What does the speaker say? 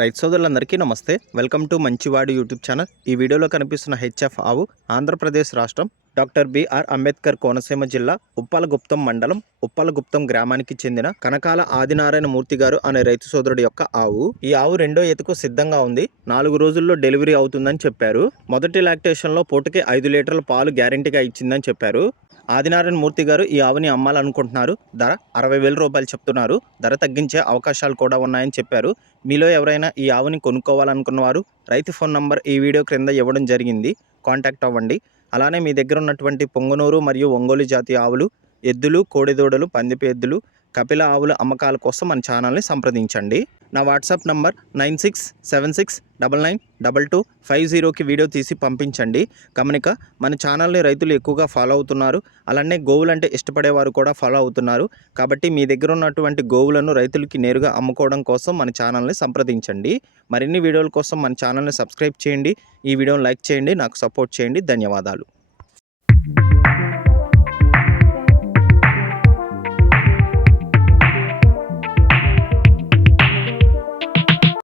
రైతు సోదరులందరికీ నమస్తే. వెల్కమ్ టు మంచివాడు యూట్యూబ్ ఛానల్. ఈ వీడియోలో కనిపిస్తున్న హెచ్ఎఫ్ ఆవు ఆంధ్రప్రదేశ్ రాష్ట్రం డాక్టర్ బిఆర్ అంబేద్కర్ కోనసీమ జిల్లా ఉప్పలగుప్తం మండలం ఉప్పలగుప్తం గ్రామానికి చెందిన కనకాల ఆదినారాయణ మూర్తి గారు అనే రైతు సోదరుడి యొక్క ఆవు. ఈ ఆవు రెండో ఈతకు సిద్ధంగా ఉంది. 4 రోజుల్లో డెలివరీ అవుతుందని చెప్పారు. మొదటి లాక్టేషన్లో పూటకి 5 లీటర్ల పాలు గ్యారెంటీగా ఇచ్చిందని చెప్పారు. ఆదినారాయణ మూర్తి గారు ఈ ఆవుని అమ్మాలనుకుంటున్నారు. ధర 60,000 రూపాయలు చెప్తున్నారు. ధర తగ్గించే అవకాశాలు కూడా ఉన్నాయని చెప్పారు. మీలో ఎవరైనా ఈ ఆవుని కొనుక్కోవాలనుకున్న వారు రైతు ఫోన్ నంబర్ ఈ వీడియో క్రింద ఇవ్వడం జరిగింది. కాంటాక్ట్ అవ్వండి. అలానే మీ దగ్గర ఉన్నటువంటి పొంగనూరు మరియు ఒంగోలు జాతి ఆవులు, ఎద్దులు, కోడిదూడలు, పందిపి ఎద్దులు, కపిల ఆవుల అమ్మకాల కోసం మన ఛానల్ని సంప్రదించండి. నా వాట్సాప్ నంబర్ 9676999250కి వీడియో తీసి పంపించండి. గమనిక, మన ఛానల్ని రైతులు ఎక్కువగా ఫాలో అవుతున్నారు. అలానే గోవులంటే ఇష్టపడేవారు కూడా ఫాలో అవుతున్నారు. కాబట్టి మీ దగ్గర ఉన్నటువంటి గోవులను రైతులకి నేరుగా అమ్ముకోవడం కోసం మన ఛానల్ని సంప్రదించండి. మరిన్ని వీడియోల కోసం మన ఛానల్ని సబ్స్క్రైబ్ చేయండి. ఈ వీడియోని లైక్ చేయండి. నాకు సపోర్ట్ చేయండి. ధన్యవాదాలు.